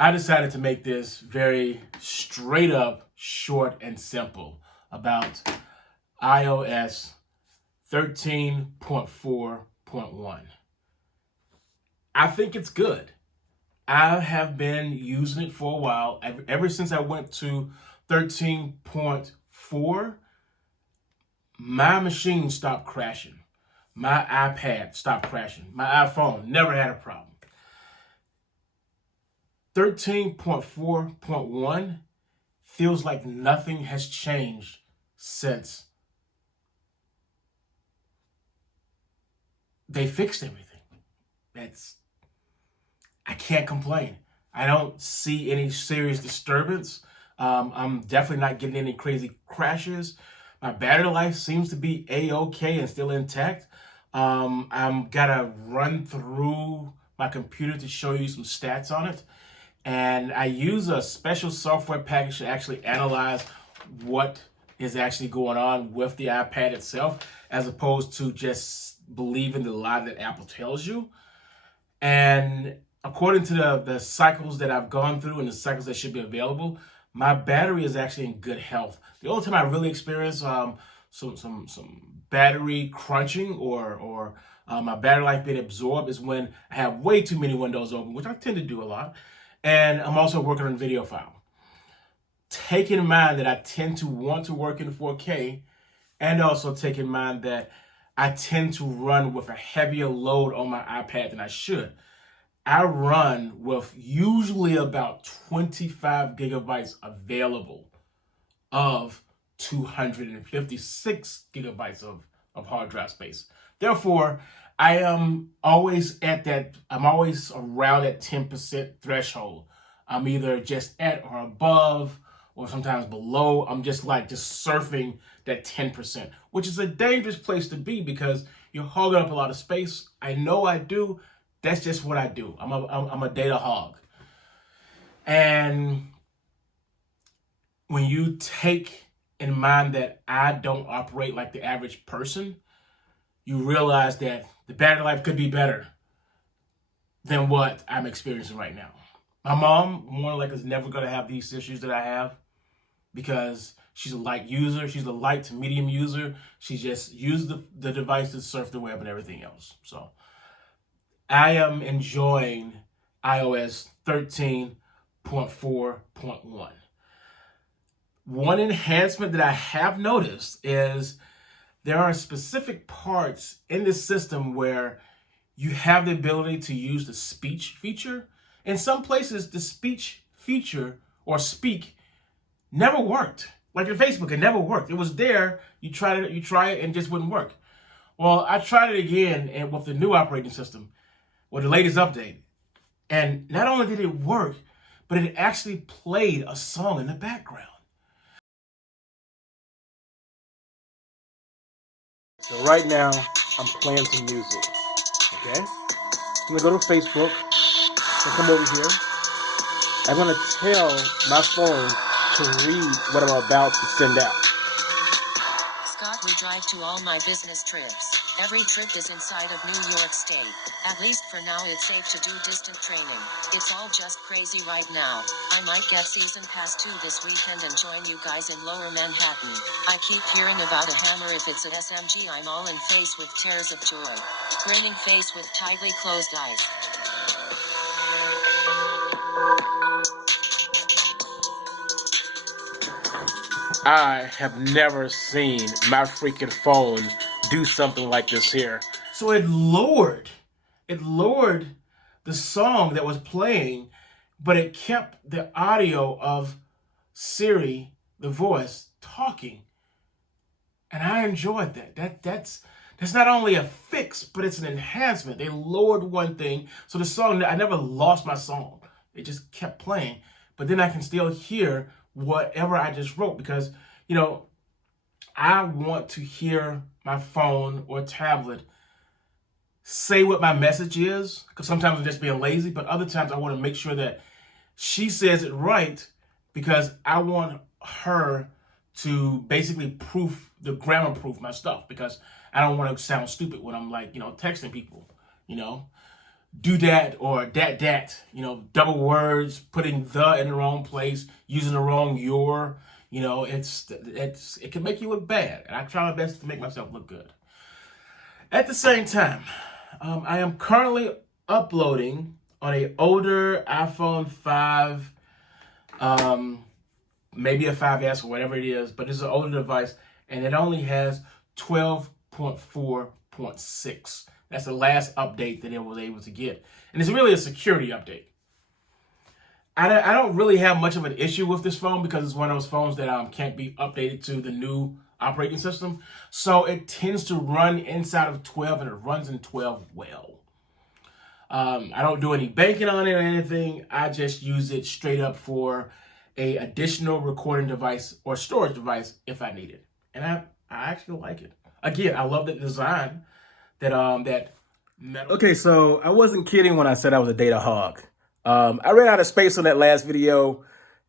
I decided to make this very straight up, short, and simple about iOS 13.4.1. I think it's good. I have been using it for a while. Ever since I went to 13.4, my machine stopped crashing. My iPad stopped crashing. My iPhone never had a problem. 13.4.1 feels like nothing has changed since they fixed everything. I can't complain. I don't see any serious disturbance. I'm definitely not getting any crazy crashes. My battery life seems to be A-okay and still intact. I'm gotta run through my computer to show you some stats on it. And I use a special software package to actually analyze what is actually going on with the iPad itself, as opposed to just believing the lie that Apple tells you. And according to the cycles that I've gone through and the cycles that should be available, my battery is actually in good health. The only time I really experience some battery crunching or my battery life being absorbed is when I have way too many windows open, which I tend to do a lot. And I'm also working on a video file. Take in mind that I tend to want to work in 4K, and also take in mind that I tend to run with a heavier load on my iPad than I should. I run with usually about 25 gigabytes available of 256 gigabytes of hard drive space. Therefore, I am always I'm always around that 10% threshold. I'm either just at or above, or sometimes below. I'm just surfing that 10%, which is a dangerous place to be because you're hogging up a lot of space. I know I do. That's just what I do. I'm a data hog. And when you take in mind that I don't operate like the average person, you realize that the battery life could be better than what I'm experiencing right now. My mom, more like, is never going to have these issues that I have because she's a light user. She's a light to medium user. She just used the device to surf the web and everything else. So I am enjoying iOS 13.4.1. One enhancement that I have noticed is there are specific parts in the system where you have the ability to use the speech feature. In some places, the speech feature or speak never worked. Like in Facebook, it never worked. It was there, you try it, and it just wouldn't work. Well, I tried it again and with the new operating system, or the latest update. And not only did it work, but it actually played a song in the background. So right now, I'm playing some music, okay? I'm gonna go to Facebook, and come over here. I'm gonna tell my phone to read what I'm about to send out. Scott, we drive to all my business trips. Every trip is inside of New York State. At least for now it's safe to do distant training. It's all just crazy right now. I might get season pass 2 this weekend and join you guys in Lower Manhattan. I keep hearing about a hammer. If it's at SMG, I'm all in face with tears of joy. Grinning face with tightly closed eyes. I have never seen my freaking phone do something like this here. So it lowered the song that was playing, but it kept the audio of Siri, the voice, talking. And I enjoyed that. That's not only a fix, but it's an enhancement. They lowered one thing, so the song, I never lost my song. It just kept playing, but then I can still hear whatever I just wrote because, I want to hear my phone or tablet say what my message is, because sometimes I'm just being lazy, but other times I want to make sure that she says it right because I want her to basically grammar proof my stuff because I don't want to sound stupid when I'm texting people, do that or that, double words, putting the in the wrong place, using the wrong your, it can make you look bad. And I try my best to make myself look good. At the same time, I am currently uploading on an older iPhone 5, maybe a 5S or whatever it is, but it's an older device, and it only has 12.4.6. That's the last update that it was able to get. And it's really a security update. I don't really have much of an issue with this phone because it's one of those phones that can't be updated to the new operating system. So it tends to run inside of 12, and it runs in 12 well. I don't do any banking on it or anything. I just use it straight up for a additional recording device or storage device if I need it. And I actually like it. Again, I love the design that metal. Okay, so I wasn't kidding when I said I was a data hog. I ran out of space on that last video,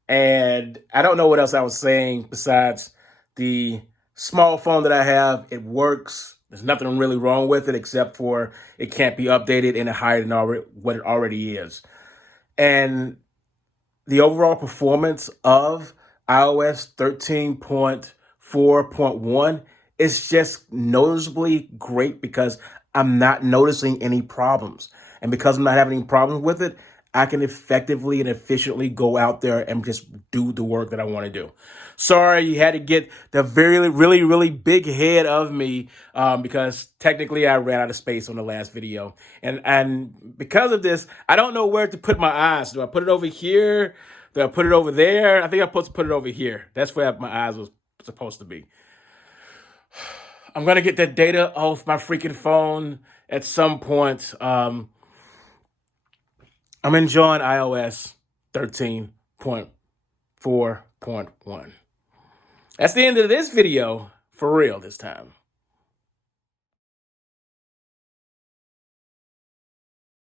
and I don't know what else I was saying besides the small phone that I have. It works. There's nothing really wrong with it except for it can't be updated and higher than what it already is. And the overall performance of iOS 13.4.1 is just noticeably great because I'm not noticing any problems. And because I'm not having any problems with it, I can effectively and efficiently go out there and just do the work that I want to do. Sorry, you had to get the really big head of me because technically I ran out of space on the last video. And because of this, I don't know where to put my eyes. Do I put it over here? Do I put it over there? I think I'm supposed to put it over here. That's where my eyes was supposed to be. I'm going to get that data off my freaking phone at some point. I'm enjoying iOS 13.4.1. That's the end of this video, for real this time.